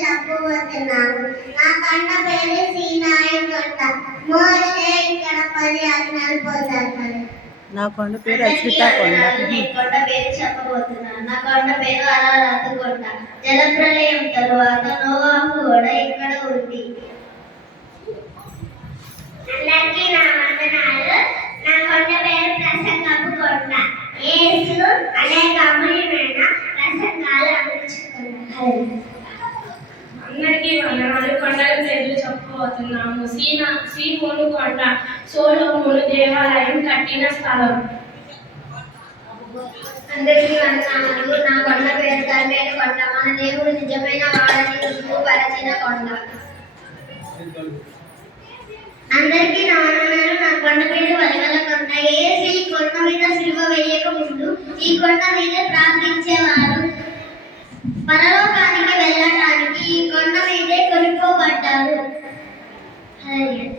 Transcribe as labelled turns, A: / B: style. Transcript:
A: చెప్పబోతున్నాను నా కొండ పేరు సీనాయి కొండ మోసే ఇక్కడ పది ఆజ్ఞలు పొందాలి
B: నా కొండ పేరు అశ్విత కొండ.
A: నేను కొండ పేరు చెప్పబోతున్నాను నా కొండ పేరు అరారాతు కొండ. జలప్రలయం తరువాత నోవాహు కూడా ఇక్కడ ఉంది. అందరికీ నా వందనాలు. నా కొండ పేరు ప్రసంగపు కొండ. యేసు అనేక అమూల్యమైన ప్రసంగాలు అందించుకున్నారు
C: అందరికీ వందనాలు కొండల పేర్లు చెప్పబోతున్నాము సీనా శ్రీమూలు కొండ సోలోమును దేవాలయం కట్టిన స్థలం.
A: అందరికీ వందనాలు. నా కొండ పేరు కరిమేట కొండ. మన దేవుడు నిజమైన వాడని రుజువుపరచిన కొండ. అందరికీ నా వందనాలు నా కొండ పేరు వలివల కొండ. ఏసు ఈ కొండ మీద శిల్వ వేయక ముందు ఈ కొండ మీద ప్రార్థించేవారు. పరలోక And?